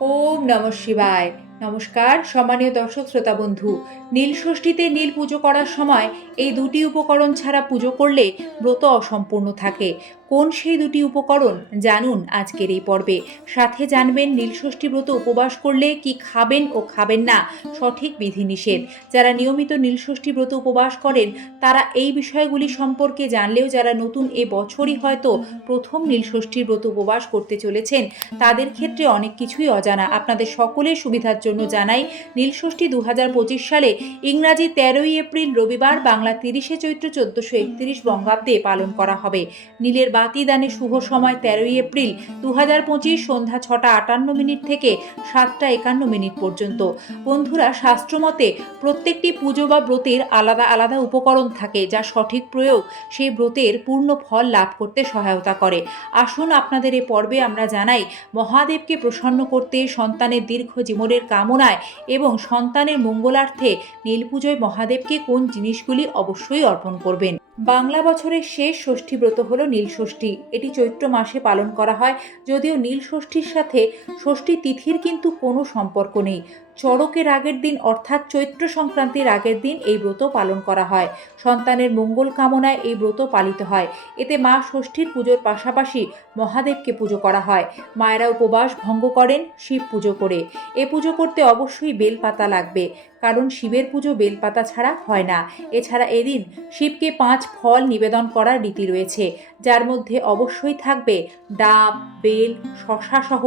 ওম নম শিবায়। নমস্কার, সম্মানীয় দর্শক, শ্রোতা বন্ধু। নীল ষষ্ঠীতে নীল পুজো করার সময় এই দুটি উপকরণ ছাড়া পুজো করলে ব্রত অসম্পূর্ণ থাকে। কোন সেই দুটি উপকরণ? জানুন আজকের এই পর্বে। সাথে জানবেন নীলষষ্ঠী ব্রত উপবাস করলে কি খাবেন ও খাবেন না? সঠিক বিধিনিষেধ। যারা নিয়মিত নীলষষ্ঠী ব্রত উপবাস করেন, তারা এই বিষয়গুলি সম্পর্কে জানলেও যারা নতুন এ বছরই হয়তো প্রথম নীলষষ্ঠীর ব্রত উপবাস করতে চলেছেন, তাদের ক্ষেত্রে অনেক কিছুই অজানা। আপনাদের সকলের সুবিধার জন্য জানাই, নীলষষ্ঠী দু হাজার পঁচিশ সালে ইংরাজি তেরোই এপ্রিল রবিবার বাংলা তিরিশে চৈত্র চোদ্দশো একত্রিশ বঙ্গাব্দে পালন করা হবে। নীলের বাতি দানে শুভ সময় তেরোই এপ্রিল দু হাজার পঁচিশ সন্ধ্যা ছটা আটান্ন মিনিট থেকে সাতটা একান্ন মিনিট পর্যন্ত। বন্ধুরা, শাস্ত্রমতে প্রত্যেকটি পুজো বা ব্রতের আলাদা আলাদা উপকরণ থাকে যা সঠিক প্রয়োগ সেই ব্রতের পূর্ণ ফল লাভ করতে সহায়তা করে। আসুন আপনাদের এ পর্বে আমরা জানাই, মহাদেবকে প্রসন্ন করতে সন্তানের দীর্ঘ জীবনের কামনায় এবং সন্তানের মঙ্গলার্থে নীলপুজোয় মহাদেবকে কোন জিনিসগুলি অবশ্যই অর্পণ করবেন। বাংলা বছরের শেষ ষষ্ঠী ব্রত হলো নীলষষ্ঠী এটি চৈত্র মাসে পালন করা হয়, যদিও নীল ষষ্ঠীর সাথে ষষ্ঠী তিথির কিন্তু কোনো সম্পর্ক নেই। চড়কের আগের দিন অর্থাৎ চৈত্র সংক্রান্তির আগের দিন এই ব্রত পালন করা হয়। সন্তানের মঙ্গল কামনায় এই ব্রত পালিত হয়। এতে মা ষষ্ঠীর পুজোর পাশাপাশি মহাদেবকে পুজো করা হয়। মায়েরা উপবাস ভঙ্গ করেন, শিব পুজো করে। এ পুজো করতে অবশ্যই বেলপাতা লাগবে, কারণ শিবের পুজো বেলপাতা ছাড়া হয় না। এছাড়া এদিন শিবকে পাঁচ ফল নিবেদন করার রীতি রয়েছে, যার মধ্যে অবশ্যই থাকবে ডাব, বেল শশা সহ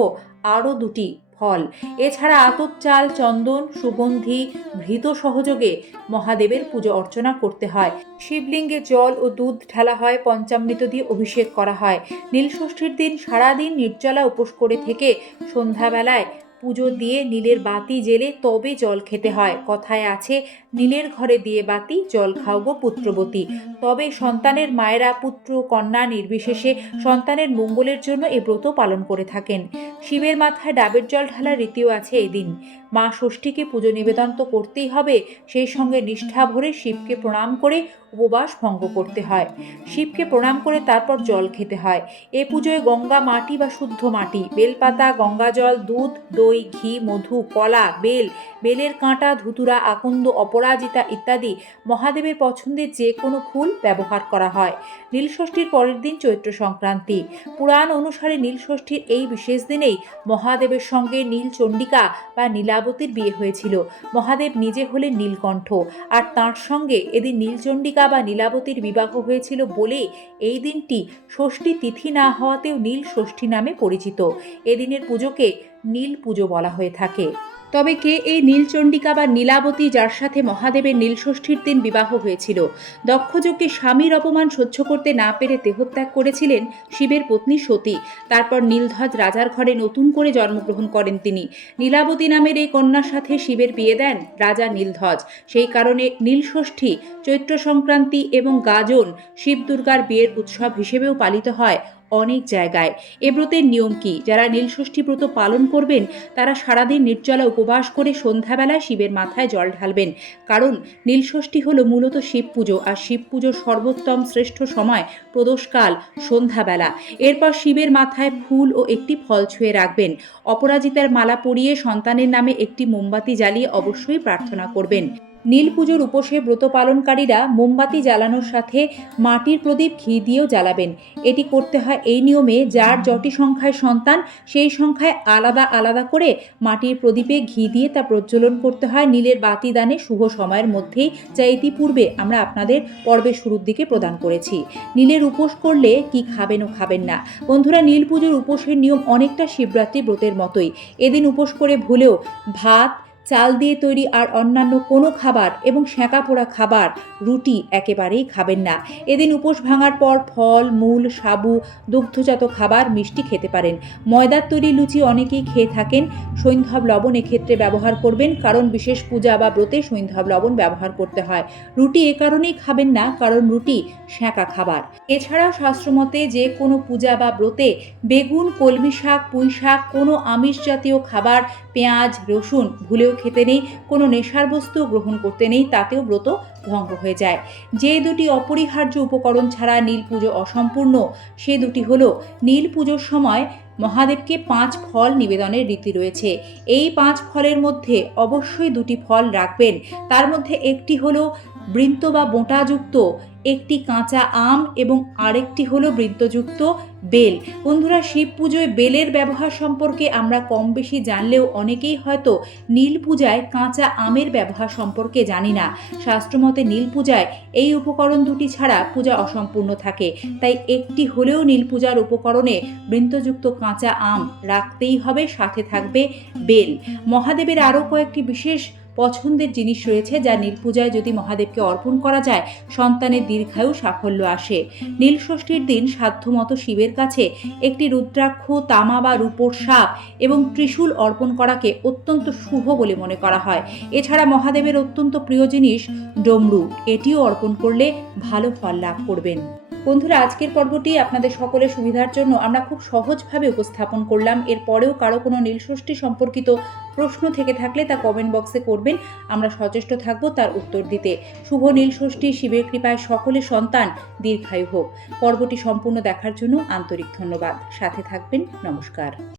আরও দুটি। ফল। এছাড়া আতপ চাল, চন্দন, সুগন্ধি, ভৃত সহযোগে মহাদেবের পুজো অর্চনা করতে হয়। শিবলিঙ্গে জল ও দুধ ঢালা হয়, পঞ্চামৃত দিয়ে অভিষেক করা হয়। নীলষষ্ঠীর দিন সারাদিন নির্জলা উপোস করে থেকে সন্ধ্যাবেলায় পুজো দিয়ে নীলের বাতি জেলে তবে জল খেতে হয়। কথায় আছে, নীলের ঘরে দিয়ে বাতি, জল খাও গো পুত্রবতী। তবে সন্তানের মায়েরা পুত্র, কন্যা নির্বিশেষে সন্তানের মঙ্গলের জন্য এ ব্রত পালন করে থাকেন। শিবের মাথায় ডাবের জল ঢালার রীতিও আছে এদিন। মা ষষ্ঠীকে পুজো নিবেদন তো করতেই হবে, সেই সঙ্গে নিষ্ঠা ভরে শিবকে প্রণাম করে উপবাস ভঙ্গ করতে হয়। শিবকে প্রণাম করে তারপর জল খেতে হয়। এ পুজোয় গঙ্গা মাটি বা শুদ্ধ মাটি, বেলপাতা, গঙ্গা জল, দুধ, দই, ঘি, মধু, কলা, বেল, বেলের কাঁটা, ধুতুরা, আকন্দ, অপরাজিতা ইত্যাদি মহাদেবের পছন্দের যে কোনো ফুল ব্যবহার করা হয়। নীলষষ্ঠীর পরের দিন চৈত্র সংক্রান্তি। পুরাণ অনুসারে নীলষষ্ঠীর এই বিশেষ দিনেই মহাদেবের সঙ্গে নীলচণ্ডিকা বা নীলাবতীর বিয়ে হয়েছিল। মহাদেব নিজে হলেন নীলকণ্ঠ। আর তার সঙ্গে এদিন নীলচণ্ডিকা বা নীলাবতীর বিবাহ হয়েছিল বলে এই দিনটি ষষ্ঠী তিথি না হওয়াতেও নীল ষষ্ঠী নামে পরিচিত। এদিনের পুজোকে নীল পুজো বলা হয়ে থাকে। তবে কে এই নীলচণ্ডিকা বা নীলাবতী যার সাথে মহাদেবের নীলষষ্ঠীর দিন বিবাহ হয়েছিল দক্ষযজ্ঞে স্বামীর অপমান সহ্য করতে না পেরে দেহত্যাগ করেছিলেন শিবের পত্নী সতী। তারপর নীলধ্বজ রাজার ঘরে নতুন করে জন্মগ্রহণ করেন তিনি। নীলাবতী নামের এই কন্যার সাথে শিবের বিয়ে দেন রাজা নীলধ্বজ। সেই কারণে নীলষষ্ঠী চৈত্র সংক্রান্তি এবং গাজন শিব দুর্গার বিয়ের উৎসব হিসেবেও পালিত হয়। অনেক জায়গায়। এ ব্রতের নিয়ম কি? যারা নীলষষ্ঠী ব্রত পালন করবেন, তারা সারাদিন নির্জলা উপবাস করে সন্ধ্যাবেলায় শিবের মাথায় জল ঢালবেন। কারণ নীলষষ্ঠী হলো মূলত শিব পুজো, আর শিব পুজোর সর্বোত্তম শ্রেষ্ঠ সময় প্রদোষকাল, সন্ধ্যাবেলা। এরপর শিবের মাথায় ফুল ও একটি ফল ছুঁয়ে রাখবেন। অপরাজিতার মালা পরিয়ে সন্তানের নামে একটি মোমবাতি জ্বালিয়ে অবশ্যই প্রার্থনা করবেন। নীল পুজোর উপসে ব্রত পালনকারীরা মোমবাতি জ্বালানোর সাথে মাটির প্রদীপ ঘি দিয়েও জ্বালাবেন। এটি করতে হয় এই নিয়মে যার যটি সংখ্যায় সন্তান, সেই সংখ্যায় আলাদা আলাদা করে মাটির প্রদীপে ঘি দিয়ে তা প্রজ্বলন করতে হয়। নীলের বাতি দানে শুভ সময়ের মধ্যেই, যা ইতিপূর্বে আমরা আপনাদের পর্বের শুরুর দিকে প্রদান করেছি। নীলের উপোস করলে কি খাবেন ও খাবেন না। বন্ধুরা, নীল পুজোর উপোসের নিয়ম অনেকটা শিবরাত্রি ব্রতের মতোই। এদিন উপোস করে ভুলেও ভাত চাল দিয়ে তৈরি আর অন্যান্য কোনো খাবার এবং সেঁকা পোড়া খাবার, রুটি একেবারেই খাবেন না। এদিন উপোস ভাঙার পর ফল, মূল, সাবু, দুগ্ধজাত খাবার মিষ্টি খেতে পারেন। ময়দার তৈরি লুচি অনেকেই খেয়ে থাকেন। সৈন্ধব লবণ এক্ষেত্রে ব্যবহার করবেন, কারণ বিশেষ পূজা বা ব্রতে সৈন্ধব লবণ ব্যবহার করতে হয়। রুটি এ কারণেই খাবেন না, কারণ রুটি সেঁকা খাবার। এছাড়াও শাস্ত্রমতে যে কোনো পূজা বা ব্রতে বেগুন কলমি শাক পুঁই শাক কোনো আমিষ জাতীয় খাবার, পেঁয়াজ, রসুন ভুলেও খেতে নেই, কোনো নেশার বস্তু গ্রহণ করতে নেই, তাতেও ব্রত ভঙ্গ হয়ে যায়। যে দুটি অপরিহার্য উপকরণ ছাড়া নীল পুজো অসম্পূর্ণ, সে দুটি হলো নীল পুজোর সময় মহাদেবকে পাঁচ ফল নিবেদনের রীতি রয়েছে। এই পাঁচ ফলের মধ্যে অবশ্যই দুটি ফল রাখবেন। তার মধ্যে একটি হলো বৃন্ত বা বোঁটাযুক্ত, একটি কাঁচা আম এবং আরেকটি হলো বৃন্তযুক্ত বেল। বন্ধুরা, শিব পুজোয় বেলের ব্যবহার সম্পর্কে আমরা কম বেশি জানলেও অনেকেই হয়তো নীল পূজায় কাঁচা আমের ব্যবহার সম্পর্কে জানি না। শাস্ত্রমতে নীল পূজায় এই উপকরণ দুটি ছাড়া পূজা অসম্পূর্ণ থাকে। তাই একটি হলেও নীল পূজার উপকরণে বৃন্তযুক্ত কাঁচা আম রাখতেই হবে, সাথে থাকবে বেল। মহাদেবের আরও কয়েকটি বিশেষ পছন্দের জিনিস রয়েছে যা নীল পূজায় যদি মহাদেবকে অর্পণ করা যায়, সন্তানের দীর্ঘায়ু সাফল্য আসে। নীল ষষ্ঠীর দিন সাধ্যমতো শিবের কাছে একটি রুদ্রাক্ষ, তামা বা রূপোর সাপ এবং ত্রিশূল অর্পণ করাকে অত্যন্ত শুভ বলে মনে করা হয়। এছাড়া মহাদেবের অত্যন্ত প্রিয় জিনিস ডমরু। এটিও অর্পণ করলে ভালো ফল লাভ করবেন। বন্ধুরা, আজকের পর্বটি আপনাদের সকলের সুবিধার জন্য আমরা খুব সহজভাবে উপস্থাপন করলাম। এরপরেও কারও কোনো নীলষষ্ঠী সম্পর্কিত প্রশ্ন থেকে থাকলে তা কমেন্ট বক্সে করবেন। আমরা সচেষ্ট থাকব তার উত্তর দিতে। শুভ নীলষষ্ঠী শিবের কৃপায় সকলে সন্তান দীর্ঘায়ু হোক। পর্বটি সম্পূর্ণ দেখার জন্য আন্তরিক ধন্যবাদ। সাথে থাকবেন, নমস্কার।